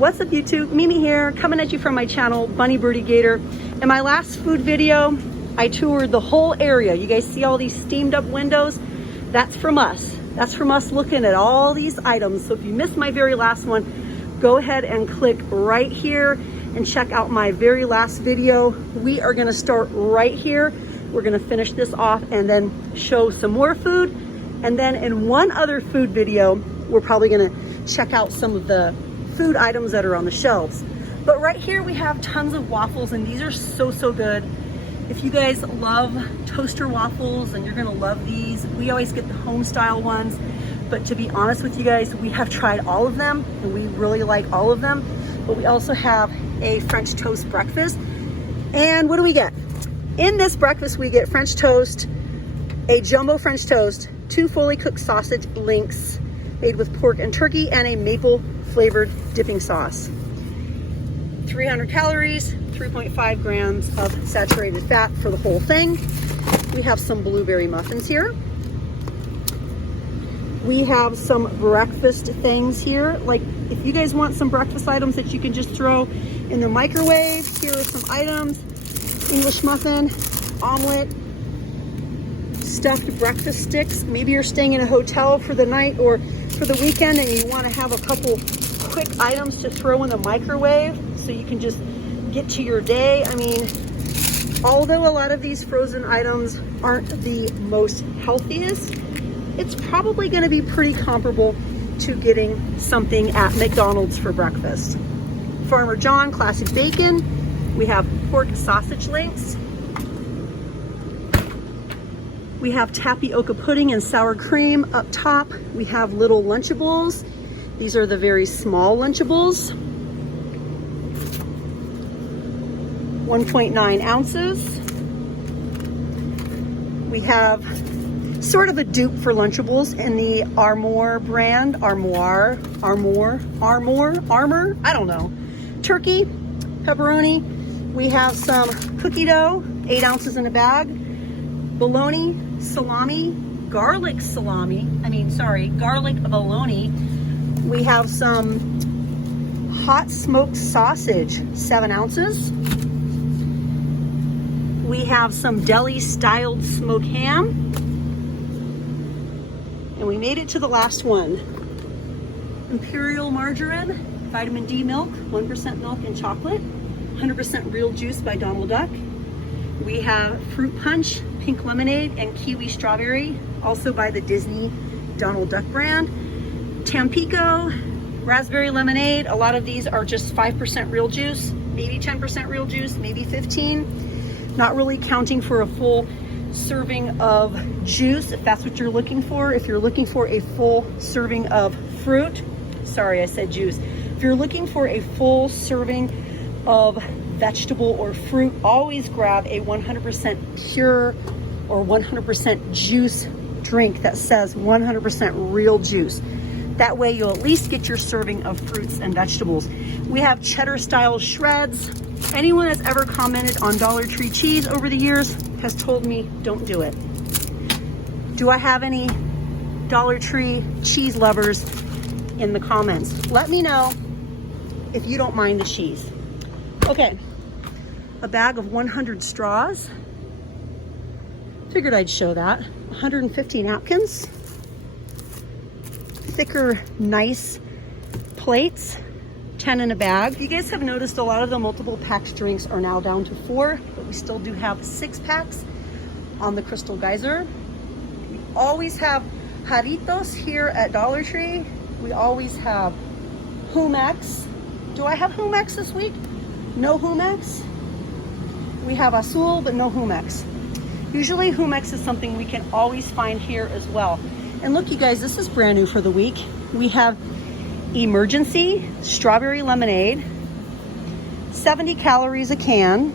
What's up YouTube? Mimi here, coming at you from my channel, Bunny Birdy Gator. In my last food video, I toured the whole area. You guys see all these steamed up windows? That's from us. That's from us looking at all these items. So if you missed my very last one, go ahead and click right here and check out my very last video. We are gonna start right here. We're gonna finish this off and then show some more food. And then in one other food video, we're probably gonna check out some of the food items that are on the shelves. But right here we have tons of waffles, and these are so good. If you guys love toaster waffles, and you're gonna love these, we always get the home style ones. But to be honest with you guys, we have tried all of them and we really like all of them. But we also have a French toast breakfast. And what do we get? In this breakfast, we get French toast, a jumbo French toast, 2 fully cooked sausage links made with pork and turkey, and a maple flavored dipping sauce. 300 calories, 3.5 grams of saturated fat for the whole thing. We have some blueberry muffins here. We have some breakfast things here. Like if you guys want some breakfast items that you can just throw in the microwave, here are some items. English muffin, omelet, stuffed breakfast sticks. Maybe you're staying in a hotel for the night or for the weekend and you want to have a couple quick items to throw in the microwave so you can just get to your day. I mean, although a lot of these frozen items aren't the most healthiest, it's probably going to be pretty comparable to getting something at McDonald's for breakfast. Farmer John classic bacon. We have pork sausage links. We have tapioca pudding and sour cream up top. We have little Lunchables. These are the very small Lunchables. 1.9 ounces. We have sort of a dupe for Lunchables in the Armour brand. Armour, I don't know. Turkey, pepperoni. We have some cookie dough, 8 ounces in a bag. Bologna, salami, garlic bologna. We have some hot smoked sausage, 7 ounces. We have some deli styled smoked ham. And we made it to the last one. Imperial margarine, vitamin D milk, 1% milk and chocolate, 100% real juice by Donald Duck. We have fruit punch, pink lemonade, and kiwi strawberry, also by the Disney Donald Duck brand. Tampico, raspberry lemonade. A lot of these are just 5% real juice, maybe 10% real juice, maybe 15. Not really counting for a full serving of juice, if that's what you're looking for. If you're looking for a full serving of fruit, sorry, I said juice. If you're looking for a full serving of vegetable or fruit, always grab a 100% pure or 100% juice drink that says 100% real juice. That way you'll at least get your serving of fruits and vegetables. We have cheddar style shreds. Anyone that's ever commented on Dollar Tree cheese over the years has told me don't do it. Do I have any Dollar Tree cheese lovers in the comments? Let me know if you don't mind the cheese. Okay, a bag of 100 straws. Figured I'd show that. 150 napkins. Thicker, nice plates. 10 in a bag. You guys have noticed a lot of the multiple packed drinks are now down to 4, but we still do have 6 packs on the Crystal Geyser. We always have Jarritos here at Dollar Tree. We always have Humex. Do I have Humex this week? No Humex. We have Azul, but no Humex. Usually Humex is something we can always find here as well. And look, you guys, this is brand new for the week. We have Emergency strawberry lemonade, 70 calories a can,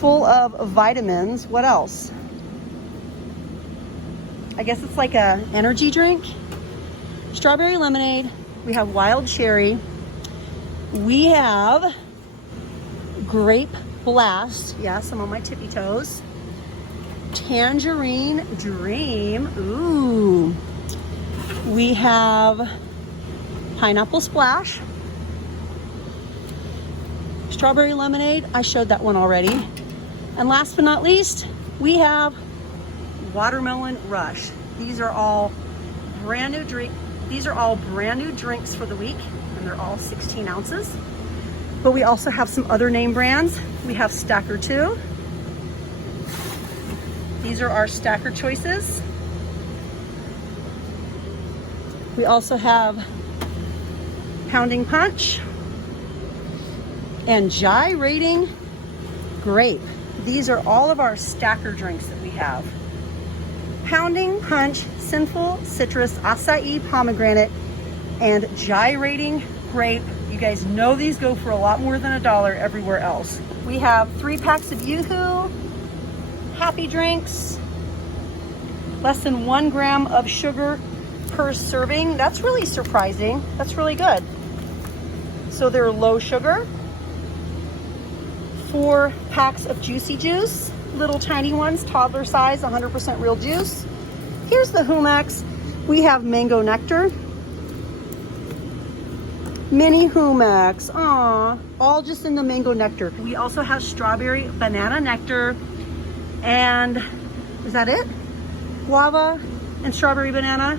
full of vitamins. What else? I guess it's like a energy drink. Strawberry lemonade. We have wild cherry. We have grape blast. Yes, I'm on my tippy toes. Tangerine dream. Ooh. We have pineapple splash. Strawberry lemonade, I showed that one already. And last but not least, we have watermelon rush. These are all brand new drinks for the week, and they're all 16 ounces. But we also have some other name brands. We have Stacker 2. These are our Stacker choices. We also have Pounding Punch and Gyrating Grape. These are all of our Stacker drinks that we have. Pounding Punch, Sinful Citrus, Acai Pomegranate, and Gyrating Grape. You guys know these go for a lot more than $1 everywhere else. We have 3 packs of Yoo-Hoo, Happy Drinks, less than 1 gram of sugar per serving. That's really surprising. That's really good. So they're low sugar. 4 packs of Juicy Juice, little tiny ones, toddler size, 100% real juice. Here's the Humax. We have Mango Nectar, Mini Humax, aw, all just in the Mango Nectar. We also have Strawberry Banana Nectar, and is that it? Guava and Strawberry Banana,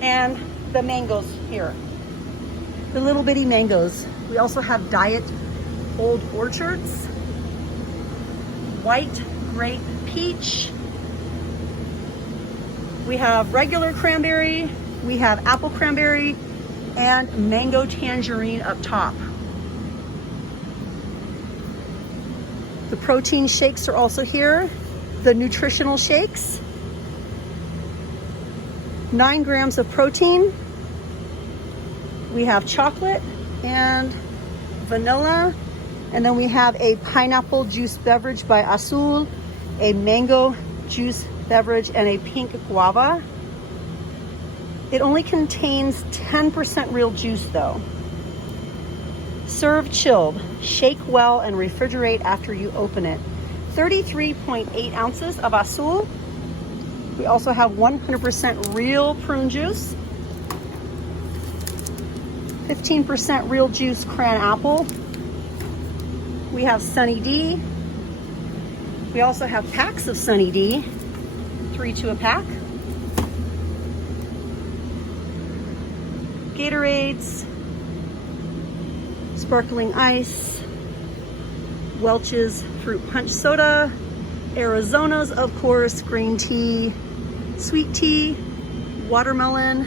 and the mangoes here. The little bitty mangoes. We also have Diet Old Orchards, White Grape Peach. We have regular cranberry, we have apple cranberry, and mango tangerine up top. The protein shakes are also here. The nutritional shakes. 9 grams of protein. We have chocolate and vanilla. And then we have a pineapple juice beverage by Azul, a mango juice beverage, and a pink guava. It only contains 10% real juice though. Serve chilled, shake well, and refrigerate after you open it. 33.8 ounces of Azul. We also have 100% real prune juice, 15% real juice cran apple. We have Sunny D. We also have packs of Sunny D, 3 to a pack. Gatorades, sparkling ice, Welch's fruit punch soda, Arizona's, of course, green tea, sweet tea, watermelon,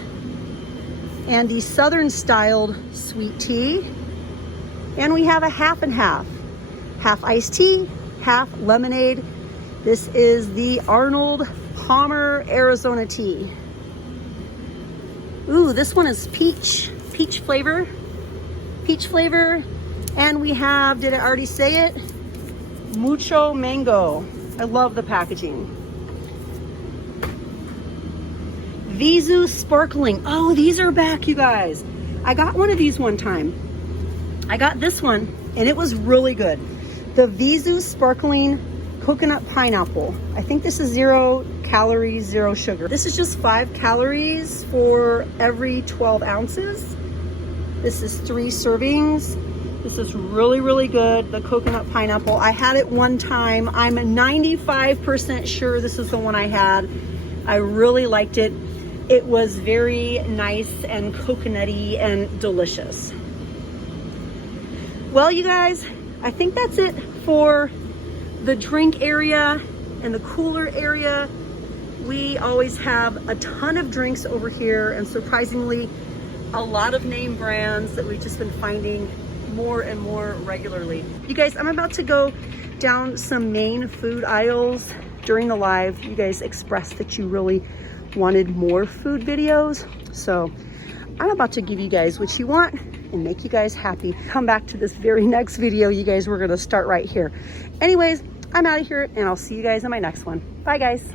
and the southern styled sweet tea. And we have a half and half iced tea, half lemonade. This is the Arnold Palmer Arizona tea. Ooh, this one is peach flavor. And we have, did I already say it? Mucho mango. I love the packaging. Vizu sparkling. Oh, these are back, you guys. I got one of these one time. I got this one and it was really good. The Vizu sparkling coconut pineapple. I think this is 0 calories, 0 sugar. This is just 5 calories for every 12 ounces. This is 3 servings. This is really, really good. The coconut pineapple. I had it one time. I'm 95% sure this is the one I had. I really liked it. It was very nice and coconutty and delicious. Well, you guys, I think that's it for the drink area and the cooler area. We always have a ton of drinks over here, and surprisingly, a lot of name brands that we've just been finding more and more regularly. You guys, I'm about to go down some main food aisles. During the live, you guys expressed that you really wanted more food videos. So I'm about to give you guys what you want and make you guys happy. Come back to this very next video, you guys. We're gonna start right here. Anyways, I'm out of here and I'll see you guys in my next one. Bye, guys.